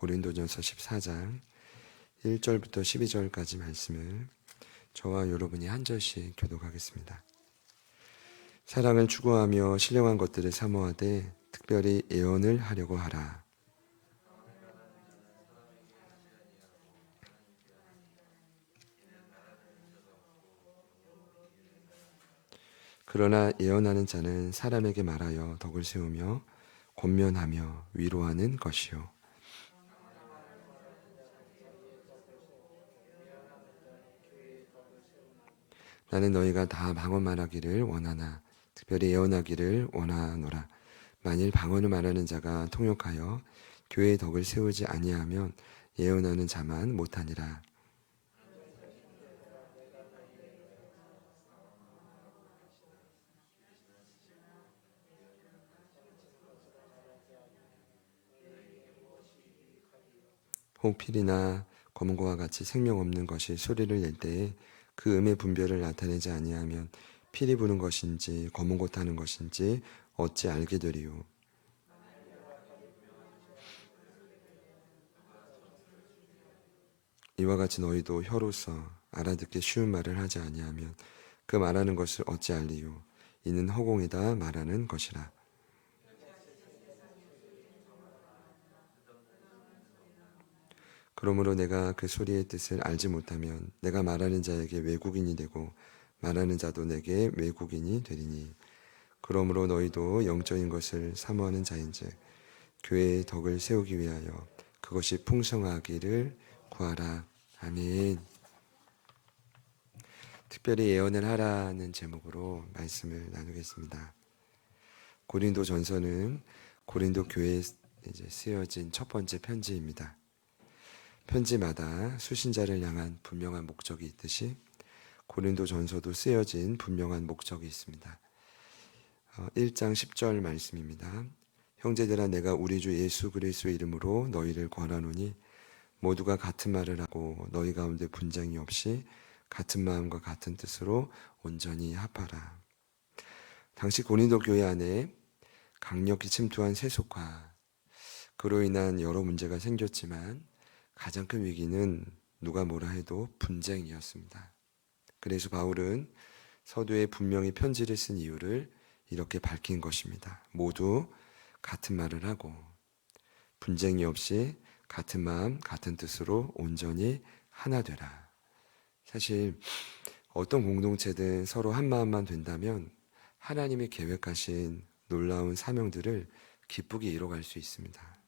고린도전서 14장 1절부터 12절까지 말씀을 저와 여러분이 한 절씩 교독하겠습니다. 사랑을 추구하며 신령한 것들을 사모하되 특별히 애언을 하려고 하라. 그러나 예언하는 자는 사람에게 말하여 덕을 세우며 권면하며 위로하는 것이요 나는 너희가 다 방언 말하기를 원하나 특별히 예언하기를 원하노라. 만일 방언을 말하는 자가 통역하여 교회의 덕을 세우지 아니하면 예언하는 자만 못하니라. 혹 필이나 검과 같이 생명 없는 것이 소리를 낼 때에 그 음의 분별을 나타내지 아니하면 필이 부는 것인지 검은 것 하는 것인지 어찌 알게 되리요. 이와 같이 너희도 혀로서 알아듣기 쉬운 말을 하지 아니하면 그 말하는 것을 어찌 알리요. 이는 허공에다 말하는 것이라. 그러므로 내가 그 소리의 뜻을 알지 못하면 내가 말하는 자에게 외국인이 되고 말하는 자도 내게 외국인이 되리니. 그러므로 너희도 영적인 것을 사모하는 자인즉 교회의 덕을 세우기 위하여 그것이 풍성하기를 구하라. 아멘. 특별히 예언을 하라는 제목으로 말씀을 나누겠습니다. 고린도 전서는 고린도 교회에 쓰여진 첫 번째 편지입니다. 편지마다 수신자를 향한 분명한 목적이 있듯이 고린도 전서도 쓰여진 분명한 목적이 있습니다. 1장 10절 말씀입니다. 형제들아 내가 우리 주 예수 그리스도의 이름으로 너희를 권하노니 모두가 같은 말을 하고 너희 가운데 분쟁이 없이 같은 마음과 같은 뜻으로 온전히 합하라. 당시 고린도 교회 안에 강력히 침투한 세속화, 그로 인한 여러 문제가 생겼지만 가장 큰 위기는 누가 뭐라 해도 분쟁이었습니다. 그래서 바울은 서두에 분명히 편지를 쓴 이유를 이렇게 밝힌 것입니다. 모두 같은 말을 하고 분쟁이 없이 같은 마음, 같은 뜻으로 온전히 하나 되라. 사실 어떤 공동체든 서로 한 마음만 된다면 하나님이 계획하신 놀라운 사명들을 기쁘게 이뤄갈 수 있습니다.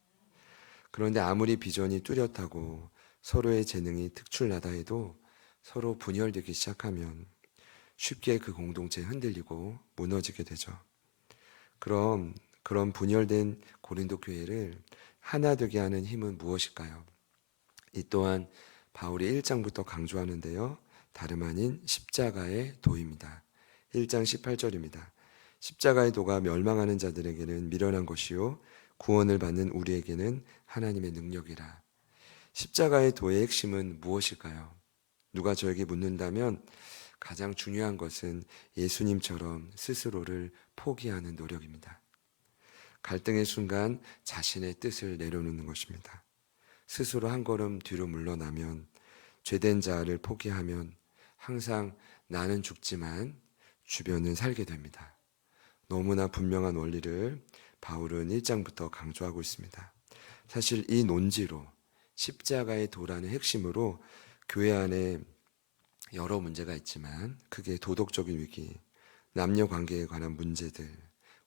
그런데 아무리 비전이 뚜렷하고 서로의 재능이 특출나다 해도 서로 분열되기 시작하면 쉽게 그 공동체 흔들리고 무너지게 되죠. 그럼 그런 분열된 고린도 교회를 하나 되게 하는 힘은 무엇일까요? 이 또한 바울이 1장부터 강조하는데요. 다름 아닌 십자가의 도입니다. 1장 18절입니다. 십자가의 도가 멸망하는 자들에게는 미련한 것이요 구원을 받는 우리에게는 하나님의 능력이라. 십자가의 도의 핵심은 무엇일까요? 누가 저에게 묻는다면 가장 중요한 것은 예수님처럼 스스로를 포기하는 노력입니다. 갈등의 순간 자신의 뜻을 내려놓는 것입니다. 스스로 한 걸음 뒤로 물러나면, 죄된 자를 포기하면 항상 나는 죽지만 주변은 살게 됩니다. 너무나 분명한 원리를 바울은 1장부터 강조하고 있습니다. 사실 이 논지로 십자가의 도라는 핵심으로 교회 안에 여러 문제가 있지만 크게 도덕적인 위기, 남녀 관계에 관한 문제들,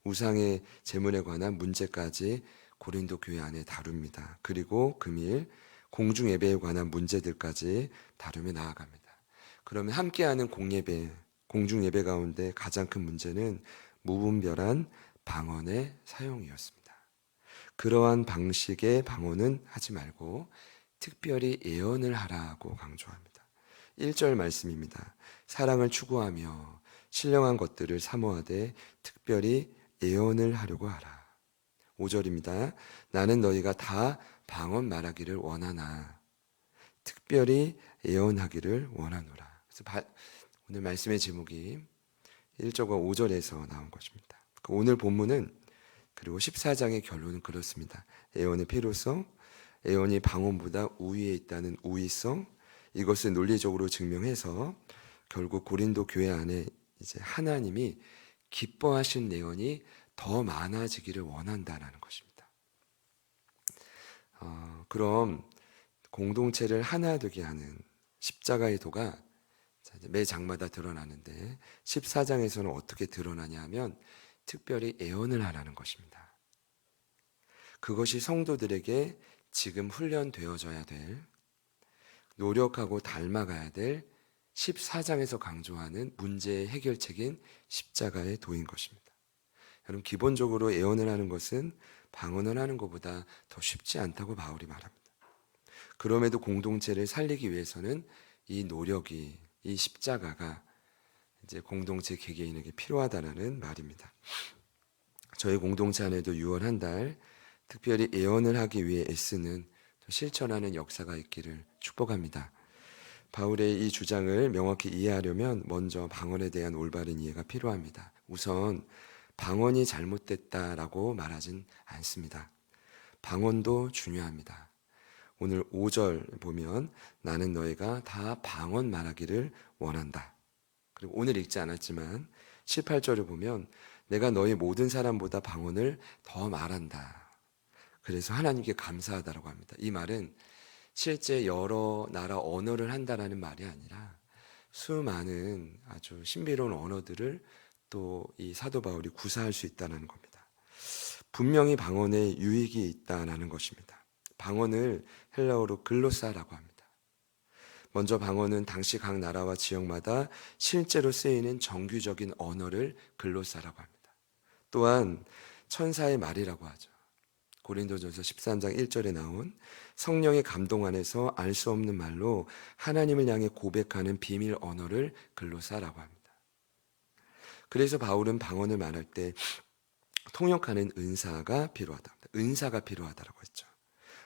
우상의 제물에 관한 문제까지 고린도 교회 안에 다룹니다. 그리고 금일 공중 예배에 관한 문제들까지 다루며 나아갑니다. 그러면 함께하는 공예배, 공중 예배 가운데 가장 큰 문제는 무분별한 방언의 사용이었습니다. 그러한 방식의 방언은 하지 말고 특별히 예언을 하라고 강조합니다. 1절 말씀입니다. 사랑을 추구하며 신령한 것들을 사모하되 특별히 예언을 하려고 하라. 5절입니다. 나는 너희가 다 방언 말하기를 원하나 특별히 예언하기를 원하노라. 그래서 오늘 말씀의 제목이 1절과 5절에서 나온 것입니다. 오늘 본문은 그리고 14장의 결론은 그렇습니다. 예언의 필요성, 애원이 방언보다 우위에 있다는 우위성, 이것을 논리적으로 증명해서 결국 고린도 교회 안에 이제 하나님이 기뻐하신 내용이 더 많아지기를 원한다라는 것입니다. 그럼 공동체를 하나 되게 하는 십자가의 도가 매 장마다 드러나는데 14장에서는 어떻게 드러나냐 하면 특별히 애원을 하라는 것입니다. 그것이 성도들에게 지금 훈련되어져야 될, 노력하고 닮아가야 될 14장에서 강조하는 문제의 해결책인 십자가의 도인 것입니다. 여러분, 기본적으로 애원을 하는 것은 방언을 하는 것보다 더 쉽지 않다고 바울이 말합니다. 그럼에도 공동체를 살리기 위해서는 이 노력이, 이 십자가가 이제 공동체 개개인에게 필요하다는 말입니다. 저희 공동체 안에도 6월 한 달 특별히 애원을 하기 위해 애쓰는, 실천하는 역사가 있기를 축복합니다. 바울의 이 주장을 명확히 이해하려면 먼저 방언에 대한 올바른 이해가 필요합니다. 우선 방언이 잘못됐다라고 말하진 않습니다. 방언도 중요합니다. 오늘 5절 보면 나는 너희가 다 방언 말하기를 원한다. 그리고 오늘 읽지 않았지만 18절을 보면 내가 너희 모든 사람보다 방언을 더 말한다. 그래서 하나님께 감사하다라고 합니다. 이 말은 실제 여러 나라 언어를 한다라는 말이 아니라 수많은 아주 신비로운 언어들을 또 이 사도 바울이 구사할 수 있다는 겁니다. 분명히 방언에 유익이 있다는 것입니다. 방언을 헬라어로 글로사라고 합니다. 먼저 방언은 당시 각 나라와 지역마다 실제로 쓰이는 정규적인 언어를 글로사라고 합니다. 또한 천사의 말이라고 하죠. 고린도전서 13장 1절에 나온 성령의 감동 안에서 알 수 없는 말로 하나님을 향해 고백하는 비밀 언어를 글로사라고 합니다. 그래서 바울은 방언을 말할 때 통역하는 은사가 필요하다. 은사가 필요하다라고 했죠.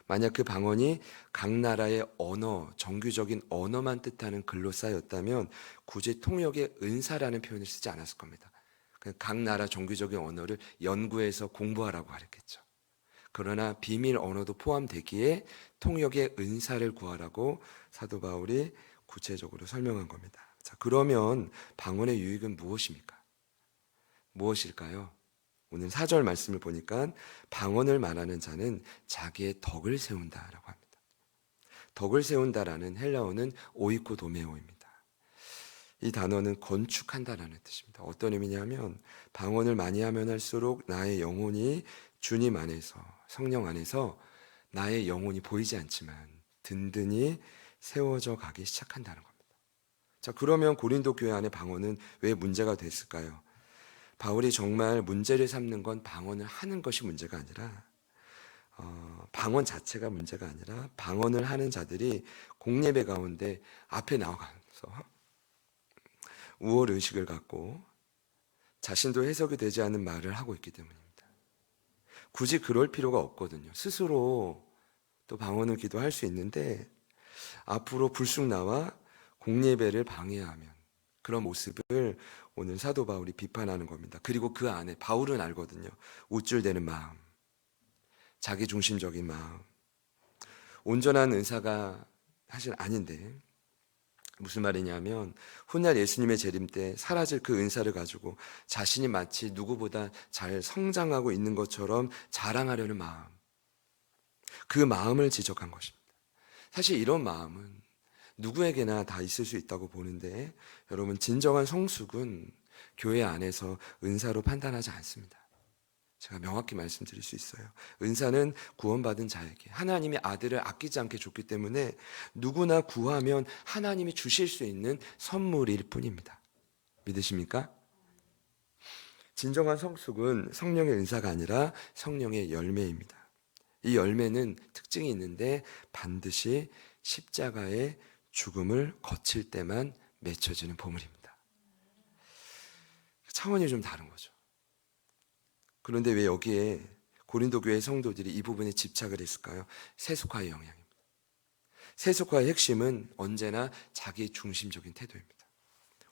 만약 그 방언이 각 나라의 언어, 정규적인 언어만 뜻하는 글로사였다면 굳이 통역의 은사라는 표현을 쓰지 않았을 겁니다. 각 나라 정규적인 언어를 연구해서 공부하라고 가르쳤겠죠. 그러나 비밀 언어도 포함되기에 통역의 은사를 구하라고 사도 바울이 구체적으로 설명한 겁니다. 자, 그러면 방언의 유익은 무엇입니까? 무엇일까요? 오늘 4절 말씀을 보니까 방언을 말하는 자는 자기의 덕을 세운다라고 합니다. 덕을 세운다라는 헬라어는 오이코도메오입니다. 이 단어는 건축한다라는 뜻입니다. 어떤 의미냐면 방언을 많이 하면 할수록 나의 영혼이 주님 안에서, 성령 안에서 나의 영혼이 보이지 않지만 든든히 세워져 가기 시작한다는 겁니다. 자, 그러면 고린도 교회 안에 방언은 왜 문제가 됐을까요? 바울이 정말 문제를 삼는 건 방언을 하는 것이 문제가 아니라 방언 자체가 문제가 아니라 방언을 하는 자들이 공예배 가운데 앞에 나와서 우월 의식을 갖고 자신도 해석이 되지 않는 말을 하고 있기 때문입니다. 굳이 그럴 필요가 없거든요. 스스로 또 방언을 기도할 수 있는데 앞으로 불쑥 나와 공예배를 방해하면 그런 모습을 오늘 사도 바울이 비판하는 겁니다. 그리고 그 안에 바울은 알거든요. 우쭐대는 마음, 자기 중심적인 마음, 온전한 은사가 사실 아닌데 무슨 말이냐면 훗날 예수님의 재림 때 사라질 그 은사를 가지고 자신이 마치 누구보다 잘 성장하고 있는 것처럼 자랑하려는 마음, 그 마음을 지적한 것입니다. 사실 이런 마음은 누구에게나 다 있을 수 있다고 보는데 여러분, 진정한 성숙은 교회 안에서 은사로 판단하지 않습니다. 제가 명확히 말씀드릴 수 있어요. 은사는 구원받은 자에게 하나님이 아들을 아끼지 않게 줬기 때문에 누구나 구하면 하나님이 주실 수 있는 선물일 뿐입니다. 믿으십니까? 진정한 성숙은 성령의 은사가 아니라 성령의 열매입니다. 이 열매는 특징이 있는데 반드시 십자가의 죽음을 거칠 때만 맺혀지는 보물입니다. 차원이 좀 다른 거죠. 그런데 왜 여기에 고린도 교회 성도들이 이 부분에 집착을 했을까요? 세속화의 영향입니다. 세속화의 핵심은 언제나 자기 중심적인 태도입니다.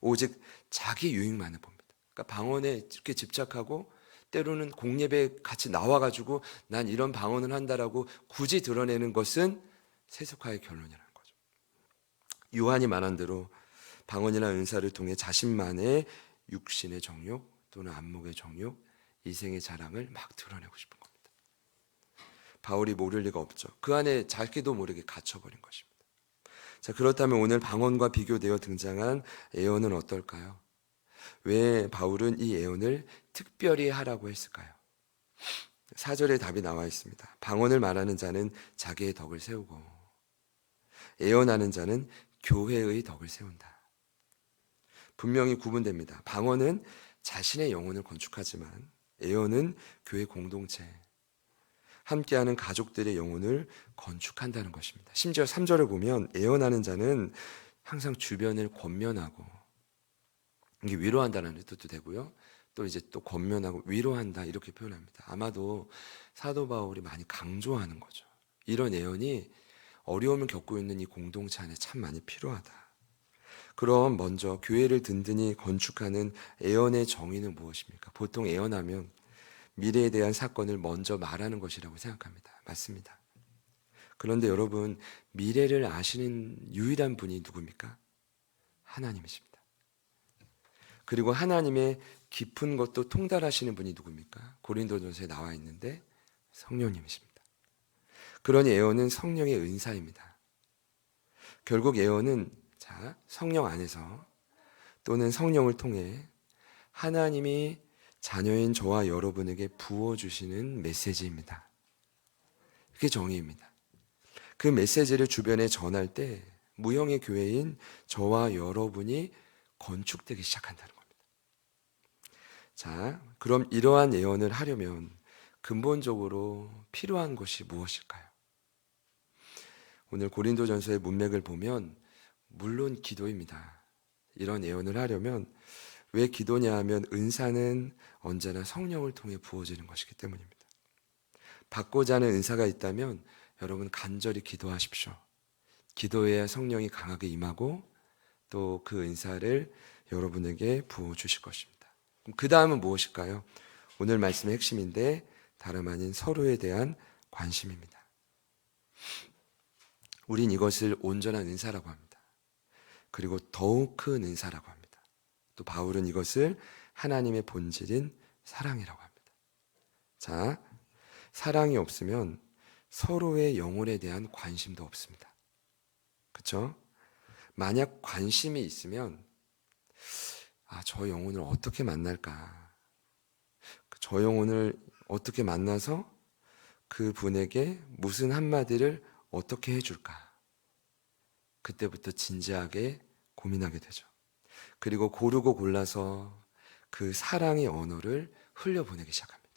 오직 자기 유익만을 봅니다. 그러니까 방언에 이렇게 집착하고 때로는 공예배에 같이 나와가지고 난 이런 방언을 한다라고 굳이 드러내는 것은 세속화의 결론이라는 거죠. 요한이 말한 대로 방언이나 은사를 통해 자신만의 육신의 정욕 또는 안목의 정욕, 이생의 자랑을 막 드러내고 싶은 겁니다. 바울이 모를 리가 없죠. 그 안에 자기도 모르게 갇혀버린 것입니다. 자, 그렇다면 오늘 방언과 비교되어 등장한 예언은 어떨까요? 왜 바울은 이 예언을 특별히 하라고 했을까요? 4절에 답이 나와 있습니다. 방언을 말하는 자는 자기의 덕을 세우고 예언하는 자는 교회의 덕을 세운다. 분명히 구분됩니다. 방언은 자신의 영혼을 건축하지만 예언은 교회 공동체, 함께하는 가족들의 영혼을 건축한다는 것입니다. 심지어 3절을 보면 예언하는 자는 항상 주변을 권면하고, 이게 위로한다는 뜻도 되고요. 또 이제 또 권면하고 위로한다 이렇게 표현합니다. 아마도 사도 바울이 많이 강조하는 거죠. 이런 예언이 어려움을 겪고 있는 이 공동체 안에 참 많이 필요하다. 그럼 먼저 교회를 든든히 건축하는 예언의 정의는 무엇입니까? 보통 예언하면 미래에 대한 사건을 먼저 말하는 것이라고 생각합니다. 맞습니다. 그런데 여러분, 미래를 아시는 유일한 분이 누굽니까? 하나님이십니다. 그리고 하나님의 깊은 것도 통달하시는 분이 누굽니까? 고린도전서에 나와 있는데 성령님이십니다. 그러니 예언은 성령의 은사입니다. 결국 예언은 성령 안에서 또는 성령을 통해 하나님이 자녀인 저와 여러분에게 부어주시는 메시지입니다. 그게 정의입니다. 그 메시지를 주변에 전할 때 무형의 교회인 저와 여러분이 건축되기 시작한다는 겁니다. 자, 그럼 이러한 예언을 하려면 근본적으로 필요한 것이 무엇일까요? 오늘 고린도전서의 문맥을 보면 물론 기도입니다. 이런 예언을 하려면 왜 기도냐 하면 은사는 언제나 성령을 통해 부어지는 것이기 때문입니다. 받고자 하는 은사가 있다면 여러분 간절히 기도하십시오. 기도해야 성령이 강하게 임하고 또 그 은사를 여러분에게 부어주실 것입니다. 그 다음은 무엇일까요? 오늘 말씀의 핵심인데 다름 아닌 서로에 대한 관심입니다. 우린 이것을 온전한 은사라고 합니다. 그리고 더욱 큰 은사라고 합니다. 또 바울은 이것을 하나님의 본질인 사랑이라고 합니다. 자, 사랑이 없으면 서로의 영혼에 대한 관심도 없습니다. 그렇죠? 만약 관심이 있으면 저 영혼을 어떻게 만날까? 저 영혼을 어떻게 만나서 그 분에게 무슨 한마디를 어떻게 해줄까? 그때부터 진지하게 고민하게 되죠. 그리고 고르고 골라서 그 사랑의 언어를 흘려보내기 시작합니다.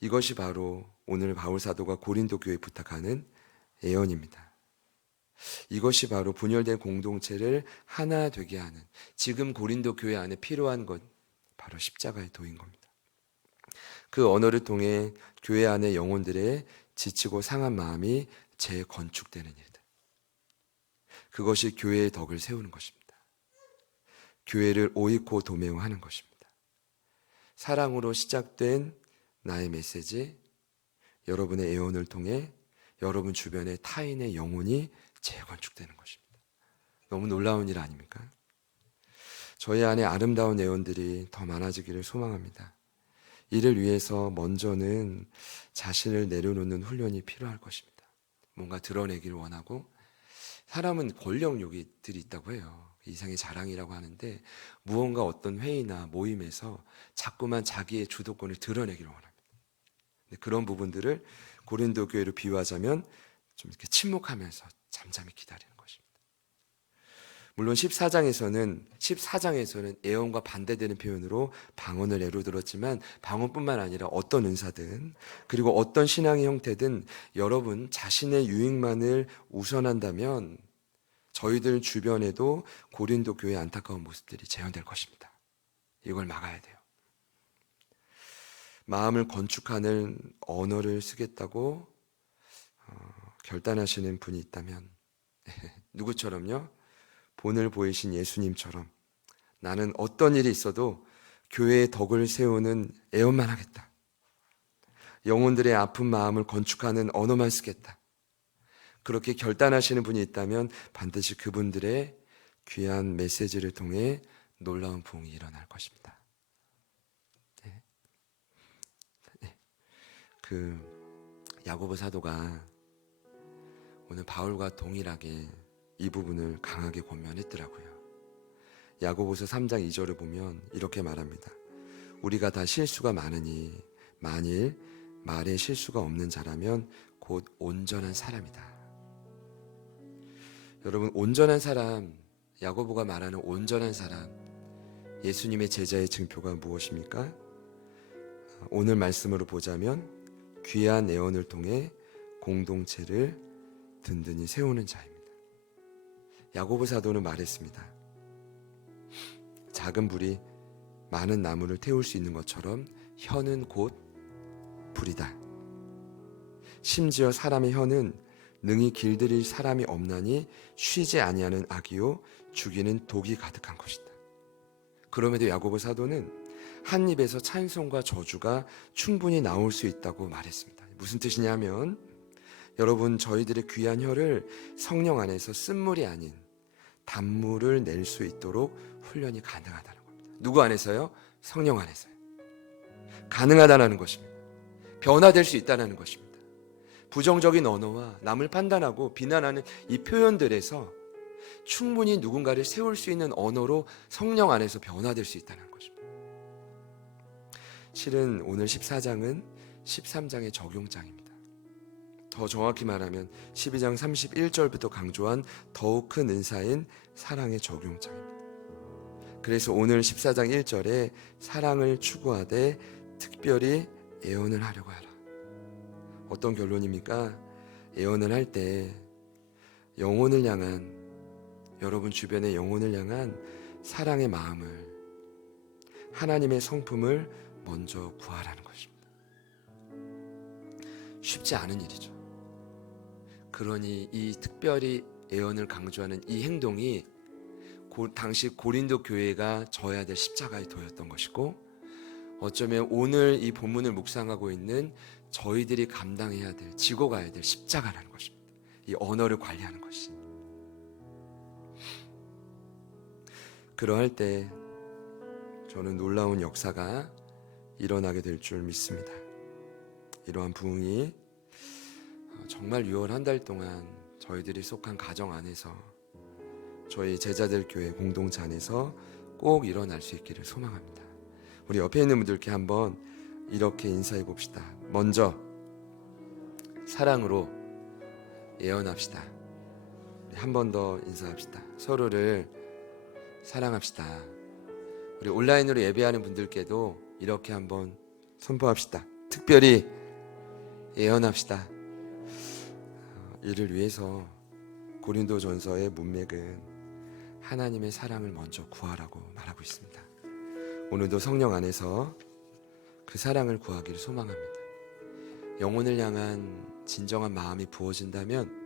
이것이 바로 오늘 바울 사도가 고린도 교회에 부탁하는 예언입니다. 이것이 바로 분열된 공동체를 하나 되게 하는, 지금 고린도 교회 안에 필요한 것, 바로 십자가의 도인 겁니다. 그 언어를 통해 교회 안의 영혼들의 지치고 상한 마음이 재건축되는 일들, 그것이 교회의 덕을 세우는 것입니다. 교회를 오이코 도메오하는 것입니다. 사랑으로 시작된 나의 메시지, 여러분의 예언을 통해 여러분 주변의 타인의 영혼이 재건축되는 것입니다. 너무 놀라운 일 아닙니까? 저희 안에 아름다운 예언들이 더 많아지기를 소망합니다. 이를 위해서 먼저는 자신을 내려놓는 훈련이 필요할 것입니다. 뭔가 드러내기를 원하고, 사람은 권력욕들이 있다고 해요. 이상의 자랑이라고 하는데 무언가 어떤 회의나 모임에서 자꾸만 자기의 주도권을 드러내기를 원합니다. 그런 부분들을 고린도 교회로 비유하자면 좀 이렇게 침묵하면서 잠잠히 기다리는 것입니다. 물론 14장에서는 예언과 반대되는 표현으로 방언을 예로 들었지만 방언뿐만 아니라 어떤 은사든 그리고 어떤 신앙의 형태든 여러분 자신의 유익만을 우선한다면 저희들 주변에도 고린도 교회의 안타까운 모습들이 재현될 것입니다. 이걸 막아야 돼요. 마음을 건축하는 언어를 쓰겠다고 결단하시는 분이 있다면 누구처럼요? 본을 보이신 예수님처럼 나는 어떤 일이 있어도 교회의 덕을 세우는 애원만 하겠다. 영혼들의 아픈 마음을 건축하는 언어만 쓰겠다. 그렇게 결단하시는 분이 있다면 반드시 그분들의 귀한 메시지를 통해 놀라운 부흥이 일어날 것입니다. 그 야고보 사도가 오늘 바울과 동일하게 이 부분을 강하게 권면했더라고요. 야고보서 3장 2절을 보면 이렇게 말합니다. 우리가 다 실수가 많으니 만일 말에 실수가 없는 자라면 곧 온전한 사람이다. 여러분, 온전한 사람, 야고보가 말하는 온전한 사람, 예수님의 제자의 증표가 무엇입니까? 오늘 말씀으로 보자면 귀한 애원을 통해 공동체를 든든히 세우는 자입니다. 야고보 사도는 말했습니다. 작은 불이 많은 나무를 태울 수 있는 것처럼 혀는 곧 불이다. 심지어 사람의 혀는 능히 길들일 사람이 없나니 쉬지 아니하는 악이요 죽이는 독이 가득한 것이다. 그럼에도 야고보 사도는 한 입에서 찬송과 저주가 충분히 나올 수 있다고 말했습니다. 무슨 뜻이냐면 여러분, 저희들의 귀한 혀를 성령 안에서 쓴물이 아닌 단물을 낼 수 있도록 훈련이 가능하다는 겁니다. 누구 안에서요? 성령 안에서요. 가능하다는 것입니다. 변화될 수 있다는 것입니다. 부정적인 언어와 남을 판단하고 비난하는 이 표현들에서 충분히 누군가를 세울 수 있는 언어로 성령 안에서 변화될 수 있다는 것입니다. 실은 오늘 14장은 13장의 적용장입니다. 더 정확히 말하면 12장 31절부터 강조한 더욱 큰 은사인 사랑의 적용장입니다. 그래서 오늘 14장 1절에 사랑을 추구하되 특별히 애원을 하려고 하라. 어떤 결론입니까? 애원을 할 때 영혼을 향한, 여러분 주변의 영혼을 향한 사랑의 마음을, 하나님의 성품을 먼저 구하라는 것입니다. 쉽지 않은 일이죠. 그러니 이 특별히 애원을 강조하는 이 행동이 당시 고린도 교회가 져야 될 십자가의 도였던 것이고, 어쩌면 오늘 이 본문을 묵상하고 있는 저희들이 감당해야 될, 지고 가야 될 십자가라는 것입니다. 이 언어를 관리하는 것이. 그러할 때 저는 놀라운 역사가 일어나게 될 줄 믿습니다. 이러한 부흥이 정말 6월 한 달 동안 저희들이 속한 가정 안에서, 저희 제자들 교회 공동체 안에서 꼭 일어날 수 있기를 소망합니다. 우리 옆에 있는 분들께 한번 이렇게 인사해 봅시다. 먼저 사랑으로 예언합시다. 한 번 더 인사합시다. 서로를 사랑합시다. 우리 온라인으로 예배하는 분들께도 이렇게 한번 선포합시다. 특별히 예언합시다. 이를 위해서 고린도전서의 문맥은 하나님의 사랑을 먼저 구하라고 말하고 있습니다. 오늘도 성령 안에서 그 사랑을 구하기를 소망합니다. 영혼을 향한 진정한 마음이 부어진다면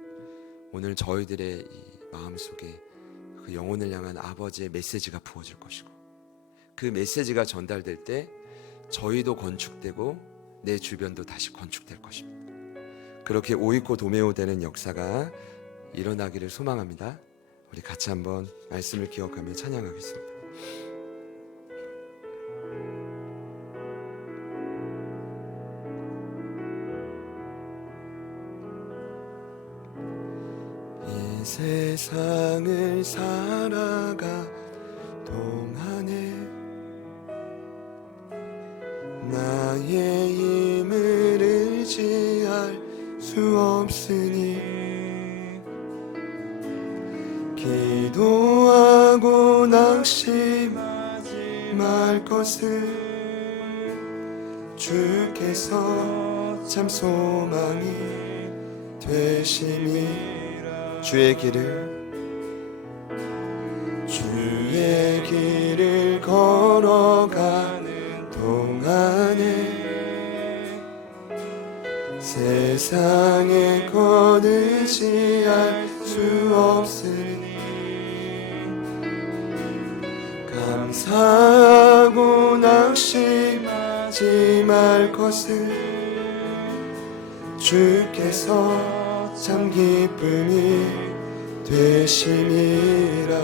오늘 저희들의 이 마음속에 그 영혼을 향한 아버지의 메시지가 부어질 것이고, 그 메시지가 전달될 때 저희도 건축되고 내 주변도 다시 건축될 것입니다. 그렇게 오이코 도메오 되는 역사가 일어나기를 소망합니다. 우리 같이 한번 말씀을 기억하며 찬양하겠습니다. 이 세상을 살아가 동안에 나의 힘을 의지할 수 없으니 기도하고 낙심하지 말 것을 주께서 참 소망이 되심이 주의 길을 걸어가는 동안에 세상에 거느지할 수 없으니 감사 원하고 낙심하지 말 것을 주께서 참 기쁨이 되심이라.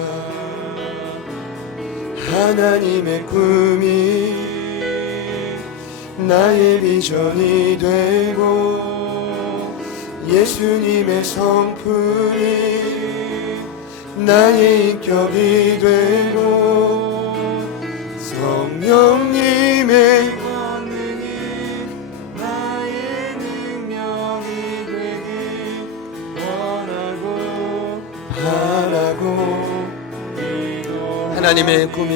하나님의 꿈이 나의 비전이 되고 예수님의 성품이 나의 인격이 되고 성령님의 권능이 나의 능력이 되길 원하고 바라고 하나님의 꿈이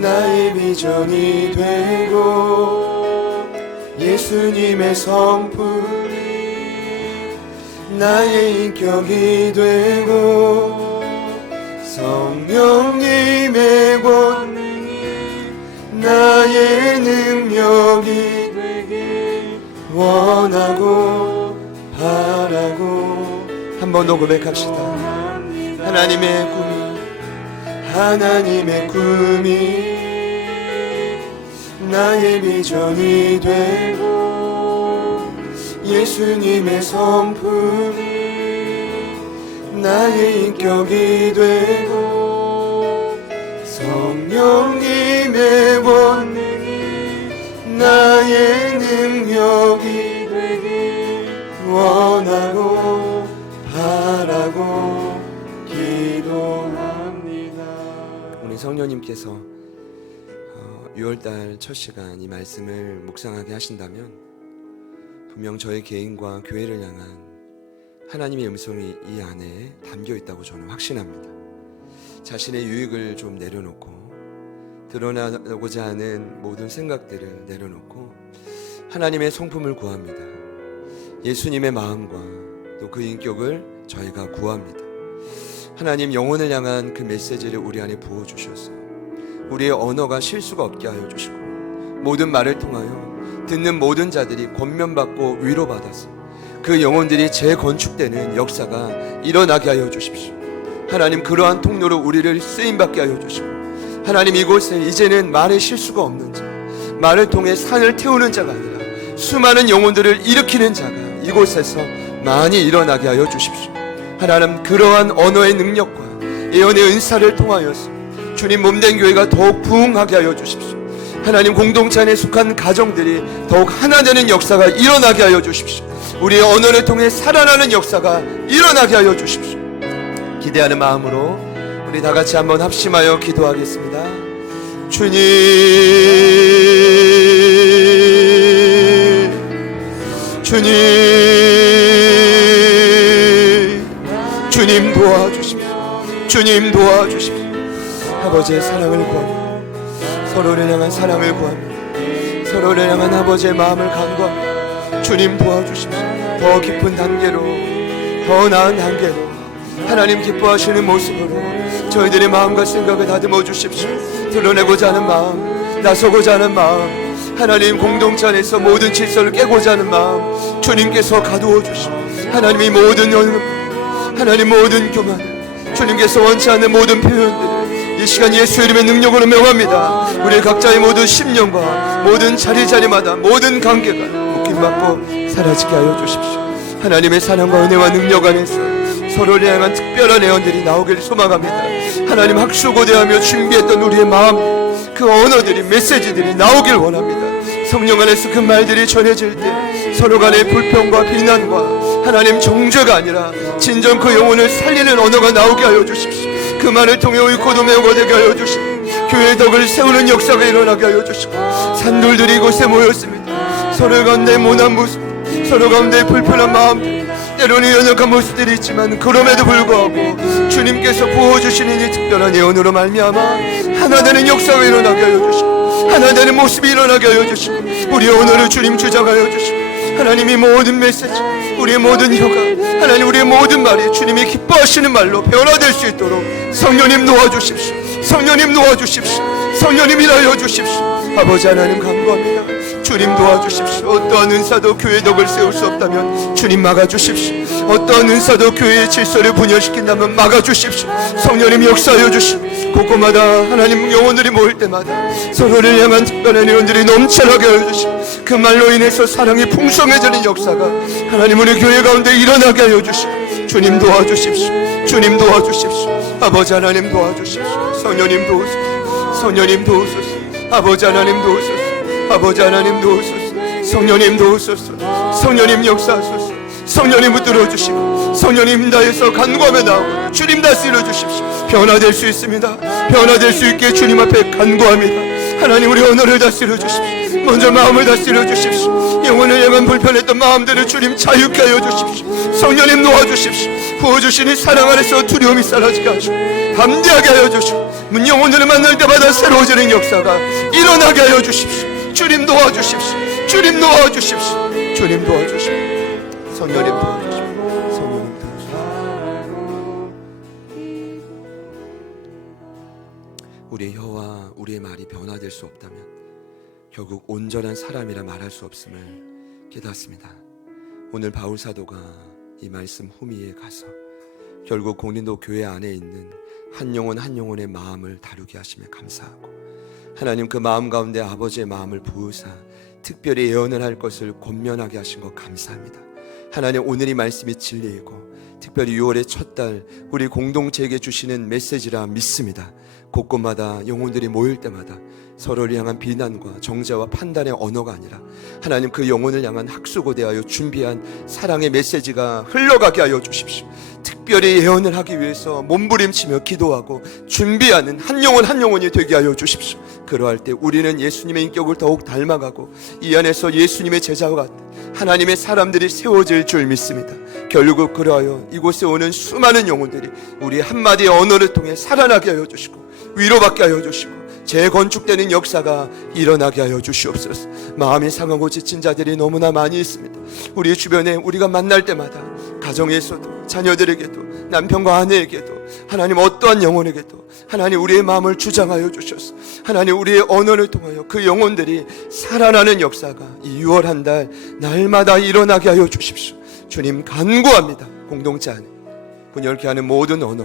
나의 비전이 되고 예수님의 성품이 나의 인격이 되고 성령님의 권능이 나의 능력이 되길 원하고 바라고. 한 번 더 고백합시다. 하나님의 꿈이 나의 비전이 되고 예수님의 성품이 나의 인격이 되고 성령님의 권능이 나의 능력이 되길 원하고 바라고 기도합니다. 우리 성령님께서 6월달 첫 시간 이 말씀을 묵상하게 하신다면 분명 저희 개인과 교회를 향한 하나님의 음성이 이 안에 담겨 있다고 저는 확신합니다. 자신의 유익을 좀 내려놓고 드러나고자 하는 모든 생각들을 내려놓고 하나님의 성품을 구합니다. 예수님의 마음과 또 그 인격을 저희가 구합니다. 하나님 영혼을 향한 그 메시지를 우리 안에 부어주셔서 우리의 언어가 실수가 없게 하여 주시고 모든 말을 통하여 듣는 모든 자들이 권면받고 위로받아서 그 영혼들이 재건축되는 역사가 일어나게 하여 주십시오. 하나님 그러한 통로로 우리를 쓰임받게 하여 주시고 하나님 이곳에 이제는 말의 실수가 없는 자, 말을 통해 산을 태우는 자가 아니라 수많은 영혼들을 일으키는 자가 이곳에서 많이 일어나게 하여 주십시오. 하나님 그러한 언어의 능력과 예언의 은사를 통하여서 주님 몸된 교회가 더욱 부흥하게 하여 주십시오. 하나님 공동체 안에 속한 가정들이 더욱 하나 되는 역사가 일어나게 하여 주십시오. 우리의 언어를 통해 살아나는 역사가 일어나게 하여 주십시오. 기대하는 마음으로 우리 다 같이 한번 합심하여 기도하겠습니다. 주님 도와주십시오. 주님 도와주십시오. 아버지의 사랑을 구합니다. 서로를 향한 사랑을 구합니다. 서로를 향한 아버지의 마음을 간구합니다. 주님 도와주십시오. 더 깊은 단계로, 더 나은 단계로 하나님 기뻐하시는 모습으로 저희들의 마음과 생각을 다듬어 주십시오. 드러내고자 하는 마음, 나서고자 하는 마음, 하나님 공동체 안에서 모든 질서를 깨고자 하는 마음 주님께서 가두어 주시고 하나님이 모든 하나님 모든 교만, 주님께서 원치 않는 모든 표현들을 이 시간 예수 이름의 능력으로 명합니다. 우리 각자의 모든 심령과 모든 자리마다 모든 관계가 묶임받고 사라지게 하여 주십시오. 하나님의 사랑과 은혜와 능력 안에서 서로를 향한 특별한 애언들이 나오길 소망합니다. 하나님 학수고대하며 준비했던 우리의 마음, 그 언어들이 메시지들이 나오길 원합니다. 성령 안에서 그 말들이 전해질 때 서로 간의 불평과 비난과 하나님 정죄가 아니라 진정 그 영혼을 살리는 언어가 나오게 하여 주십시오. 그 말을 통해 옳고도 매우가 되게 하여 주시고 교회의 덕을 세우는 역사가 일어나게 하여 주시고 산돌들이 이곳에 모였습니다. 서로 가운데 모난 모습, 서로 가운데 불편한 마음, 때로는 연약한 모습들이 있지만 그럼에도 불구하고 주님께서 부어주시는 이 특별한 예언으로 말미암아 하나 되는 역사가 일어나게 하여 주시고 하나 되는 모습이 일어나게 하여 주시고 우리의 언어를 주님 주장하여 주시고 하나님이 모든 메시지, 우리의 모든 혀가, 하나님 우리의 모든 말이 주님이 기뻐하시는 말로 변화될 수 있도록 성령님 도와주십시오. 성령님 도와주십시오. 성령님 일하여 주십시오. 아버지 하나님 간구합니다. 주님 도와주십시오. 어떠한 은사도 교회 덕을 세울 수 없다면 주님 막아주십시오. 어떠한 은사도 교회의 질서를 분열시킨다면 막아주십시오. 성령님 역사하여 주시고 곳곳마다 하나님 영혼들이 모일 때마다 서로를 향한 특별한 영혼들이 넘쳐나게 하여 주시고 그 말로 인해서 사랑이 풍성해지는 역사가 하나님 우리 교회 가운데 일어나게 하여 주시고 주님 도와주십시오. 주님 도와주십시오. 아버지 하나님 도와주십시오. 성령님 도우소서. 성령님 도우소서. 아버지 하나님 도우소서. 아버지 하나님 도우소서. 성령님 도우소서. 성령님 역사하소서. 성령님 붙들어 주시고 성령님 다해서 간구하며 나오고 주님 다스려 주십시오. 변화될 수 있습니다. 변화될 수 있게 주님 앞에 간구합니다. 하나님 우리 언어를 다스려 주십시오. 먼저 마음을 다스려 주십시오. 영혼을 향한 불편했던 마음들을 주님 자유케 하여 주십시오. 성령님 도와주십시오. 부어주시니 사랑 안에서 두려움이 사라지게 하시고 담대하게 하여 주시고 문 영혼들을 만날 때마다 새로워지는 역사가 일어나게 하여 주십시오. 주님 도와주십시오. 주님 도와주십시오. 주님 도와주십시오. 성령님 도와주십시오. 성령님 도와주십시오. 우리의 혀와 우리의 말이 변화될 수 없다면 결국 온전한 사람이라 말할 수 없음을 깨닫습니다. 오늘 바울 사도가 이 말씀 후미에 가서 결국 고린도 교회 안에 있는 한 영혼 한 영혼의 마음을 다루게 하심에 감사하고 하나님 그 마음 가운데 아버지의 마음을 부으사 특별히 예언을 할 것을 권면하게 하신 것 감사합니다. 하나님 오늘 이 말씀이 진리이고 특별히 6월의 첫 달 우리 공동체에게 주시는 메시지라 믿습니다. 곳곳마다 영혼들이 모일 때마다 서로를 향한 비난과 정죄와 판단의 언어가 아니라 하나님 그 영혼을 향한 학수고대하여 준비한 사랑의 메시지가 흘러가게 하여 주십시오. 특별히 예언을 하기 위해서 몸부림치며 기도하고 준비하는 한 영혼 한 영혼이 되게 하여 주십시오. 그러할 때 우리는 예수님의 인격을 더욱 닮아가고 이 안에서 예수님의 제자와 같은 하나님의 사람들이 세워질 줄 믿습니다. 결국 그러하여 이곳에 오는 수많은 영혼들이 우리 한마디의 언어를 통해 살아나게 하여 주시고 위로받게 하여 주시고 재건축되는 역사가 일어나게 하여 주시옵소서. 마음이 상하고 지친 자들이 너무나 많이 있습니다. 우리 주변에 우리가 만날 때마다 가정에서도 자녀들에게도 남편과 아내에게도 하나님 어떠한 영혼에게도 하나님 우리의 마음을 주장하여 주셔서 하나님 우리의 언어를 통하여 그 영혼들이 살아나는 역사가 이 6월 한 달 날마다 일어나게 하여 주십시오. 주님 간구합니다. 공동체 안에 분열케 하는 모든 언어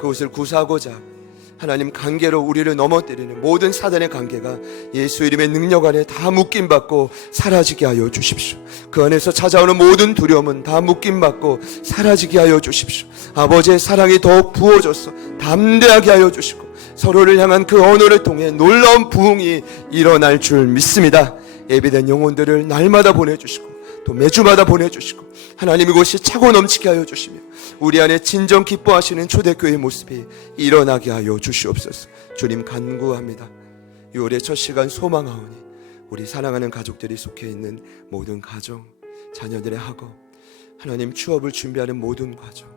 그것을 구사하고자 하고 하나님 관계로 우리를 넘어뜨리는 모든 사단의 관계가 예수 이름의 능력 안에 다 묶임받고 사라지게 하여 주십시오. 그 안에서 찾아오는 모든 두려움은 다 묶임받고 사라지게 하여 주십시오. 아버지의 사랑이 더욱 부어져서 담대하게 하여 주시고 서로를 향한 그 언어를 통해 놀라운 부흥이 일어날 줄 믿습니다. 예비된 영혼들을 날마다 보내주시고 또 매주마다 보내주시고 하나님 이곳이 차고 넘치게 하여 주시며 우리 안에 진정 기뻐하시는 초대교회의 모습이 일어나게 하여 주시옵소서. 주님 간구합니다. 6월의 첫 시간 소망하오니 우리 사랑하는 가족들이 속해 있는 모든 가정 자녀들의 학업 하나님 취업을 준비하는 모든 과정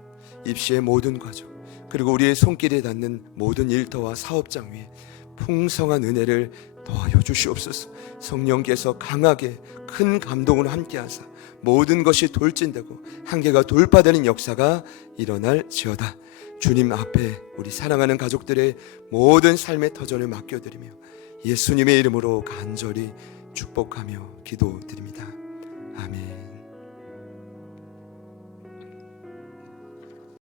입시의 모든 과정 그리고 우리의 손길에 닿는 모든 일터와 사업장 위에 풍성한 은혜를 더하여 주시옵소서. 성령께서 강하게 큰 감동으로 함께하사 모든 것이 돌진되고 한계가 돌파되는 역사가 일어날지어다. 주님 앞에 우리 사랑하는 가족들의 모든 삶의 터전을 맡겨드리며 예수님의 이름으로 간절히 축복하며 기도드립니다. 아멘.